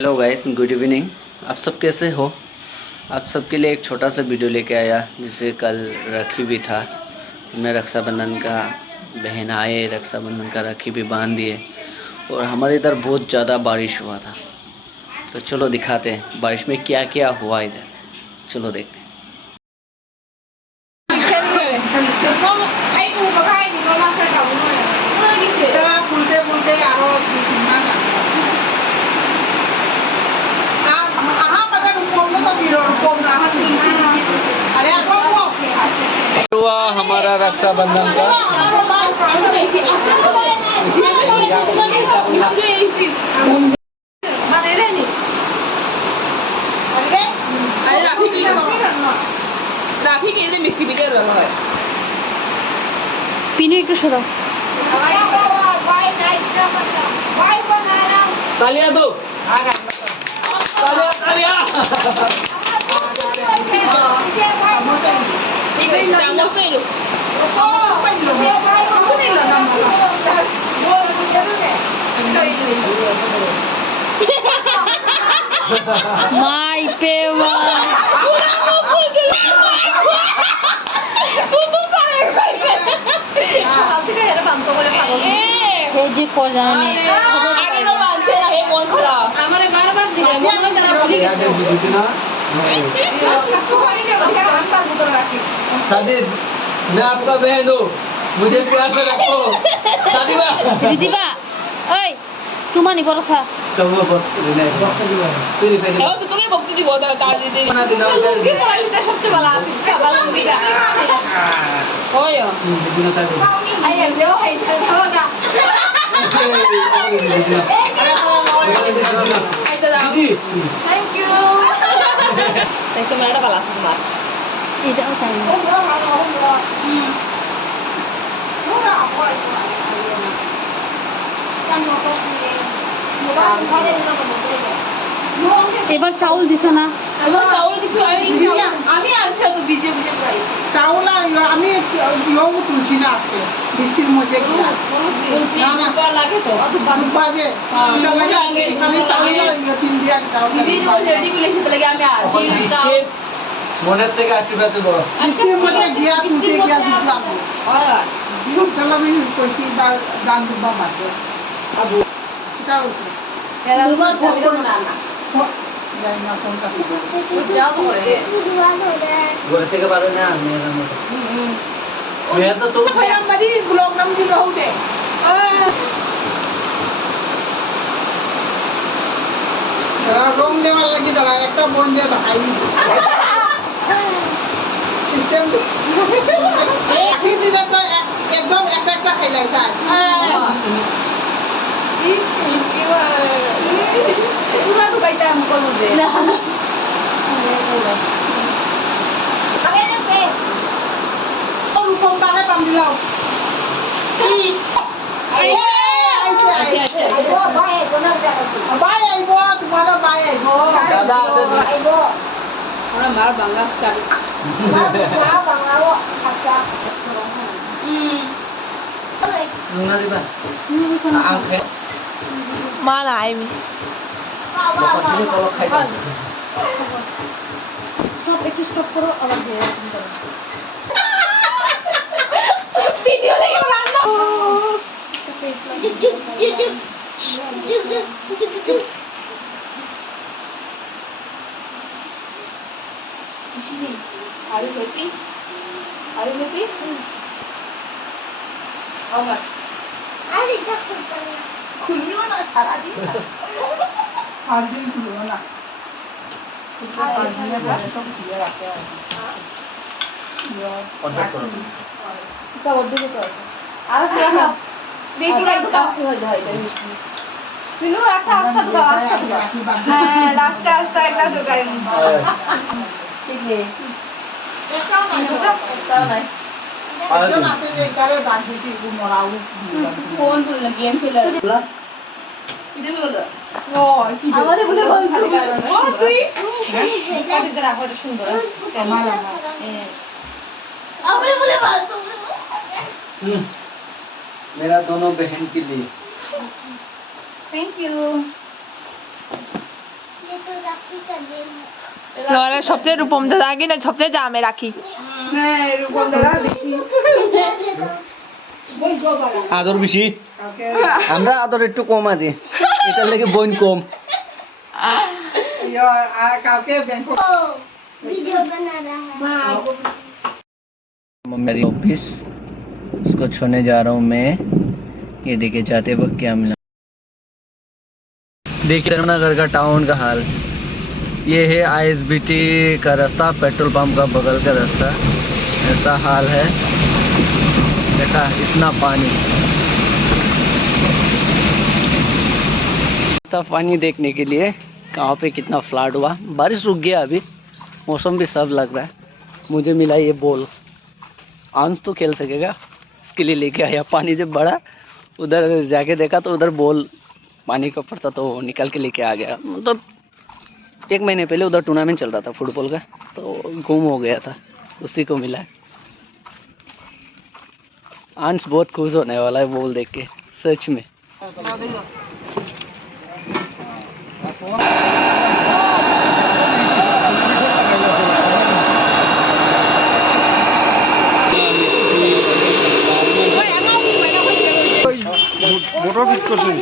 Hello guys, good evening. आप सब कैसे हो? आप सबके लिए एक छोटा सा वीडियो लेके आया, जिसे कल राखी भी था। मैं रक्षाबंधन का बहन आए, रक्षाबंधन का राखी भी बांध दिए और हमारे इधर बहुत ज़्यादा बारिश हुआ था। तो चलो दिखाते हैं बारिश में क्या क्या हुआ इधर। चलो देखते हैं। हुआ हमारा रक्षाबंधन का রাখি কে যে মিষ্টি পিঠে রং হয় পিনু একটু সরো। तालियां दो, तालियां। চামচ নেই লো মাই পেমা এই যে কর জানি शादी मैं आपका बहन हूँ, मुझे प्यार से रखो। शादी দিদিবা ওই তোমানি বরসা तो वो তোকে বক্তি দিব তারা দিদি সবচেয়ে ভালো আছে হয় থ্যাংক ইউ তাই তো মেলাটা ভালো আছে তোমার এটাও তাই না। এবার চাউল দিছো না? আমার চাউল কিছু আমি আছি তো ভিজে ভিজে খাই চাউল আর আমি ইয়ং তুলছি না আজকে বৃষ্টির মধ্যে না না লাগে তো বাজে খালি চাউল তিন দিয়া চাউল দিদি যে রেডি করে এসে লাগে আমি আছি মনের থেকে আশীর্বাদ দেবো। বৃষ্টির মধ্যে গিয়া তুলতে গিয়া বুঝলাম দিন আমি কইছি বা দান দিবা বাজে আবু এটাও যাই না ফোন কাটি যাও তো করে ঘরে থেকে পারো না মেয়ের মতো। মেয়ে তো তুমি আমারই ব্লগ নাম ছিল হউতে রং দেওয়ার লাগি দাঁড়া একটা বোন দিয়ে দেখাই সিস্টেম দিনে তো একদম একটা একটা খাইলাই তাই পুরা ঢুকাইতে আমি করবো যে কম দামে পাম দিলাম বাই আইব তোমার বাই আইব দাদা আছে আমরা মার বাংলা স্টাইল নুনা দিবা আখে মা না আইমি তুমি কল খাইবা। স্টপ, একটু স্টপ করো, আবার দিয়ে এরকম করো। ভিডিও দেখে রান্না Are you happy? Are you happy? How much? খুলিও না সারাদিন আর দিন খুলবো না আর দিনে বসে সব খুলে রাখে অর্ডার করো। এটা অর্ধেক তো আছে আর কি না বেশি একটু কাছে হয়ে যায় এটা মিষ্টি পিলু একটা আস্তা দাও আস্তা দাও হ্যাঁ লাস্টে আস্তা একটা ঢোকাই ঠিক নেই একটাও নাই একজন আছে যে এটারে দান দিছি মরাও ফোন তুললে গেম খেলে এটা বলো ও কি আমাদের বলে বল খালি ও তুই এটা দিতে রাখো এটা সুন্দর আমার আমরা বলে বল मेरा दोनों बहन के लिए थैंक यू নলে সবচেয়ে রূপম দাদা কি না সবচেয়ে জামে রাখি হ্যাঁ রূপম দাদা বেশি আদর বেশি কালকে আমরা আদর একটু কম আছে এটার লেগে বোন কম কালকে ব্যাংক मेरी ऑफिस उसको छोड़ने जा रहा हूँ मैं। ये देखिए जाते वक्त क्या मिला। देखिए रमनागढ़ का टाउन का हाल। ये है आईएसबीटी का रास्ता, पेट्रोल पंप का बगल का रास्ता। ऐसा हाल है, देखा इतना पानी। इतना पानी देखने के लिए कहाँ पे कितना फ्लड हुआ। बारिश रुक गया अभी, मौसम भी सब लग रहा है। मुझे मिला ये बॉल, आंस तो खेल सकेगा इसके लिए लेके आया। पानी जब बढ़ा उधर जाके देखा तो उधर बॉल पानी का पड़ता तो निकल के लेके आ गया। मतलब 1 महीने पहले उधर टूर्नामेंट चल रहा था फुटबॉल का, तो गुम हो गया था, उसी को मिला है। आंस बहुत खुश होने वाला है बॉल देख के, सच में। মোটর ফিট করছি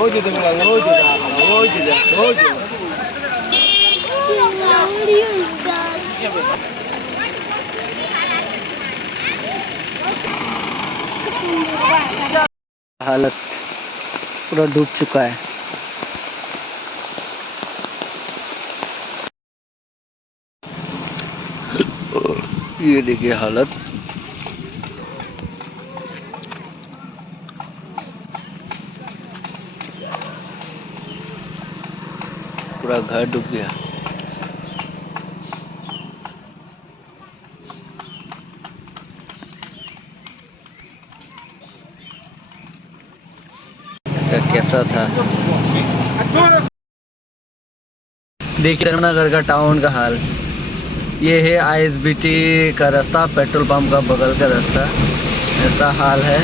ওই যেতে ওই যেতে ওই যেতে ওই যেতে हालत पूरा डूब चुका है। ये देखिए हालत, पूरा घर डूब गया। कैसा था देखिए रमनागढ़ का टाउन का हाल। ये है आईएसबीटी का रास्ता, पेट्रोल पंप का बगल का रास्ता। ऐसा हाल है,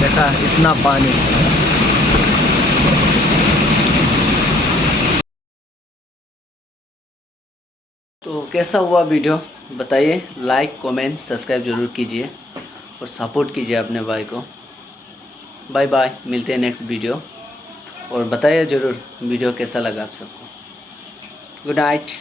देखा इतना पानी। तो कैसा हुआ वीडियो बताइए, लाइक कमेंट सब्सक्राइब जरूर कीजिए और सपोर्ट कीजिए अपने भाई को। बाय बाय, मिलते हैं नेक्स्ट वीडियो। और बताइए ज़रूर वीडियो कैसा लगा आप सबको। Good night.